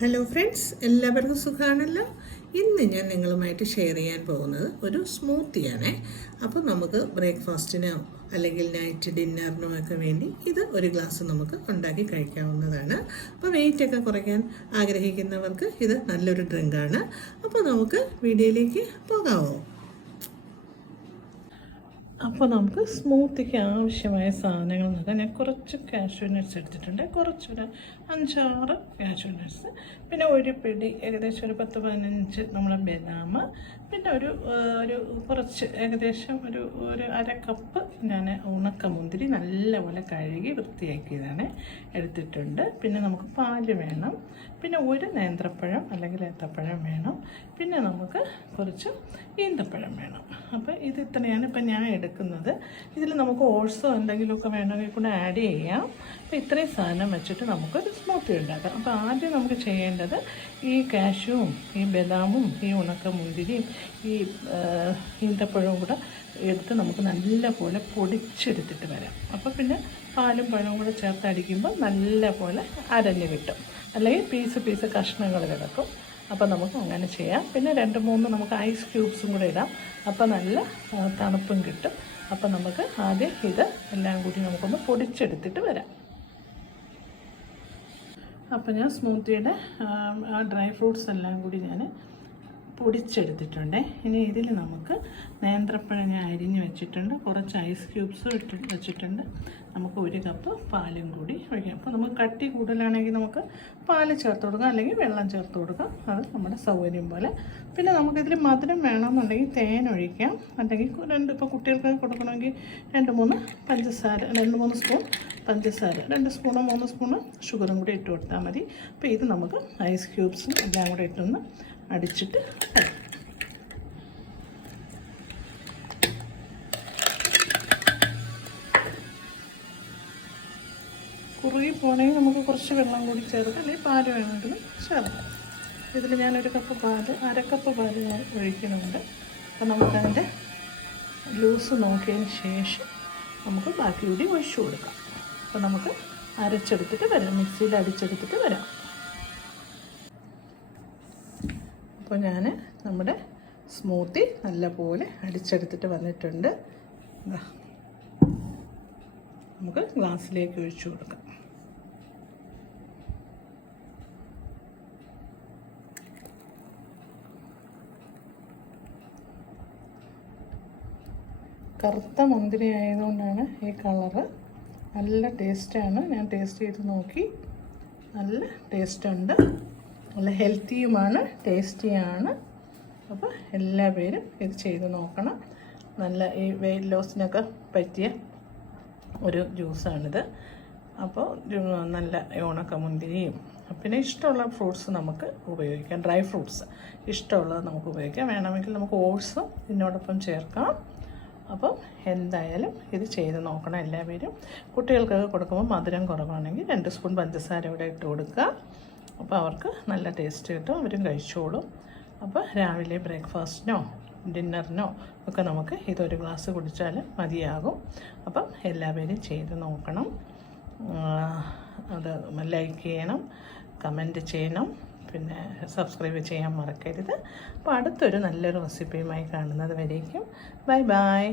Hello friends, എല്ലാവർക്കും സുഖമാണല്ലോ. ഇന്ന് ഞാൻ നിങ്ങളുമായിട്ട് ഷെയർ ചെയ്യാൻ പോകുന്നത് ഒരു സ്മൂത്തിയാണേ. അപ്പോൾ നമുക്ക് ബ്രേക്ക്ഫാസ്റ്റിനോ അല്ലെങ്കിൽ നൈറ്റ് ഡിന്നറിനോ ഒക്കെ വേണ്ടി ഇത് ഒരു ഗ്ലാസ് നമുക്ക് ഉണ്ടാക്കി കഴിക്കാവുന്നതാണ്. അപ്പോൾ വെയിറ്റൊക്കെ കുറയ്ക്കാൻ ആഗ്രഹിക്കുന്നവർക്ക് ഇത് നല്ലൊരു ഡ്രിങ്കാണ്. അപ്പോൾ നമുക്ക് വീഡിയോയിലേക്ക് പോകാമോ? അപ്പോൾ നമുക്ക് സ്മൂത്തിക്ക് ആവശ്യമായ സാധനങ്ങൾ നോക്കാം. ഞാൻ കുറച്ച് കാഷ്യൂ നട്ട്സ് എടുത്തിട്ടുണ്ട്, കുറച്ചൊരു 5-6 കാഷ്യൂ നട്ട്സ്, പിന്നെ ഒരു പിടി ഏകദേശം ഒരു 10-15 നമ്മളെ ബദാം, പിന്നെ ഒരു കുറച്ച് ഏകദേശം ഒരു അര കപ്പ് ഞാൻ ഉണക്കമുന്തിരി നല്ലപോലെ കഴുകി വൃത്തിയാക്കിയതാണ് എടുത്തിട്ടുണ്ട്. പിന്നെ നമുക്ക് പാല് വേണം, പിന്നെ ഒരു നേന്ത്രപ്പഴം അല്ലെങ്കിൽ ഏത്തപ്പഴം വേണം, പിന്നെ നമുക്ക് കുറച്ച് ഈന്തപ്പഴം വേണം. അപ്പോൾ ഇത് ഇത്രയാണ് ഇപ്പം ഞാൻ എടുക്കുന്നത്. ഇതിൽ നമുക്ക് ഓട്സോ എന്തെങ്കിലുമൊക്കെ വേണമെങ്കിൽ കൂടെ ആഡ് ചെയ്യാം. അപ്പോൾ ഇത്രയും സാധനം വെച്ചിട്ട് നമുക്കൊരു സ്മൂത്തി ഉണ്ടാക്കാം. അപ്പോൾ ആദ്യം നമുക്ക് ചെയ്യേണ്ടത് ഈ കാഷ്യൂവും ഈ ബദാമും ഈ ഉണക്കമുന്തിരിയും ഈ ഈന്തപ്പഴവും കൂടെ എടുത്ത് നമുക്ക് നല്ലപോലെ പൊടിച്ചെടുത്തിട്ട് വരാം. അപ്പോൾ പിന്നെ പാലും പഴവും കൂടെ ചേർത്ത് അടിക്കുമ്പോൾ നല്ലപോലെ അരഞ്ഞ് കിട്ടും, അല്ലെങ്കിൽ പീസ് കഷ്ണങ്ങൾ കിടക്കും. അപ്പോൾ നമുക്ക് അങ്ങനെ ചെയ്യാം. പിന്നെ 2-3 നമുക്ക് ഐസ് ക്യൂബ്സും കൂടെ ഇടാം, അപ്പോൾ നല്ല തണുപ്പും കിട്ടും. അപ്പോൾ നമുക്ക് ആദ്യം ഇത് എല്ലാം കൂടി നമുക്കൊന്ന് പൊടിച്ചെടുത്തിട്ട് വരാം. അപ്പോൾ ഞാൻ സ്മൂത്തിയുടെ ഡ്രൈ ഫ്രൂട്ട്സ് എല്ലാം കൂടി ഞാൻ പൊടിച്ചെടുത്തിട്ടുണ്ട്. ഇനി ഇതിൽ നമുക്ക് നേന്ത്രപ്പഴം ഞാൻ അരിഞ്ഞ് വെച്ചിട്ടുണ്ട്, കുറച്ച് ഐസ് ക്യൂബ്സും വെച്ചിട്ടുണ്ട്. നമുക്ക് 1 കപ്പ് പാലും കൂടി ഒഴിക്കാം. അപ്പോൾ നമുക്ക് കട്ടി കൂടുതലാണെങ്കിൽ നമുക്ക് പാല് ചേർത്ത് കൊടുക്കാം, അല്ലെങ്കിൽ വെള്ളം ചേർത്ത് കൊടുക്കാം, അത് നമ്മുടെ സൗകര്യം പോലെ. പിന്നെ നമുക്കിതിൽ മധുരം വേണമെന്നുണ്ടെങ്കിൽ തേൻ ഒഴിക്കാം, അല്ലെങ്കിൽ ഇപ്പോൾ കുട്ടികൾക്ക് കൊടുക്കണമെങ്കിൽ 2-3 പഞ്ചസാര, 2-3 സ്പൂൺ പഞ്ചസാര, 2 സ്പൂണോ 3 സ്പൂണ് ഷുഗറും കൂടി ഇട്ട് കൊടുത്താൽ മതി. അപ്പോൾ ഇത് നമുക്ക് ഐസ് ക്യൂബ്സും എല്ലാം കൂടെ ഇട്ടൊന്ന് അടിച്ചിട്ട് കുറുകി പോകണമെങ്കിൽ നമുക്ക് കുറച്ച് വെള്ളം കൂടി ചേർക്കാം, അല്ലെങ്കിൽ പാല് വേണമെങ്കിൽ ചേർക്കാം. ഇതിൽ ഞാനൊരു കപ്പ് പാല്, അര കപ്പ് പാല് ഞാൻ ഒഴിക്കുന്നുണ്ട്. അപ്പോൾ നമുക്കതിൻ്റെ ലൂസ് നോക്കിയതിന് ശേഷം നമുക്ക് ബാക്കി കൂടി ഒഴിച്ചു കൊടുക്കാം. അപ്പോൾ നമുക്ക് അരച്ചെടുത്തിട്ട് വരാം, മിക്സിയിൽ അടിച്ചെടുത്തിട്ട് വരാം. അപ്പോൾ ഞാൻ നമ്മുടെ സ്മൂത്തി നല്ലപോലെ അടിച്ചെടുത്തിട്ട് വന്നിട്ടുണ്ട്. നമുക്ക് ഗ്ലാസ്സിലേക്ക് ഒഴിച്ചു കൊടുക്കാം. കറുത്ത മുന്തിരി ആയതുകൊണ്ടാണ് ഈ കളറ്. നല്ല ടേസ്റ്റാണ്, ഞാൻ ടേസ്റ്റ് ചെയ്ത് നോക്കി, നല്ല ടേസ്റ്റുണ്ട്, നല്ല ഹെൽത്തിയുമാണ്, ടേസ്റ്റിയാണ്. അപ്പോൾ എല്ലാ പേരും ഇത് ചെയ്ത് നോക്കണം. നല്ല ഈ വെയിറ്റ് ലോസിനൊക്കെ പറ്റിയ ഒരു ജ്യൂസാണിത്. അപ്പോൾ നല്ല ഉണക്കമുന്തിരിയും പിന്നെ ഇഷ്ടമുള്ള ഫ്രൂട്ട്സ് നമുക്ക് ഉപയോഗിക്കാം, ഡ്രൈ ഫ്രൂട്ട്സ് ഇഷ്ടമുള്ളത് നമുക്ക് ഉപയോഗിക്കാം. വേണമെങ്കിൽ നമുക്ക് ഓട്സും ഇതിനോടൊപ്പം ചേർക്കാം. അപ്പം എന്തായാലും ഇത് ചെയ്ത് നോക്കണം എല്ലാവരും. കുട്ടികൾക്കൊക്കെ കൊടുക്കുമ്പോൾ മധുരം കുറവാണെങ്കിൽ 2 സ്പൂൺ പഞ്ചസാര ഇവിടെ ഇട്ട് കൊടുക്കുക. അപ്പോൾ അവർക്ക് നല്ല ടേസ്റ്റ് കിട്ടും, അവരും കഴിച്ചോളും. അപ്പോൾ രാവിലെ ബ്രേക്ക്ഫാസ്റ്റിനോ ഡിന്നറിനോ ഒക്കെ നമുക്ക് ഇതൊരു ഗ്ലാസ് കുടിച്ചാൽ മതിയാകും. അപ്പം എല്ലാവരും ചെയ്ത് നോക്കണം. അത് ലൈക്ക് ചെയ്യണം, കമൻറ്റ് ചെയ്യണം, പിന്നെ സബ്സ്ക്രൈബ് ചെയ്യാൻ മറക്കരുത്. അപ്പോൾ അടുത്തൊരു നല്ലൊരു റെസിപ്പിയുമായി കാണുന്നത് വരേക്കും ബൈ ബൈ.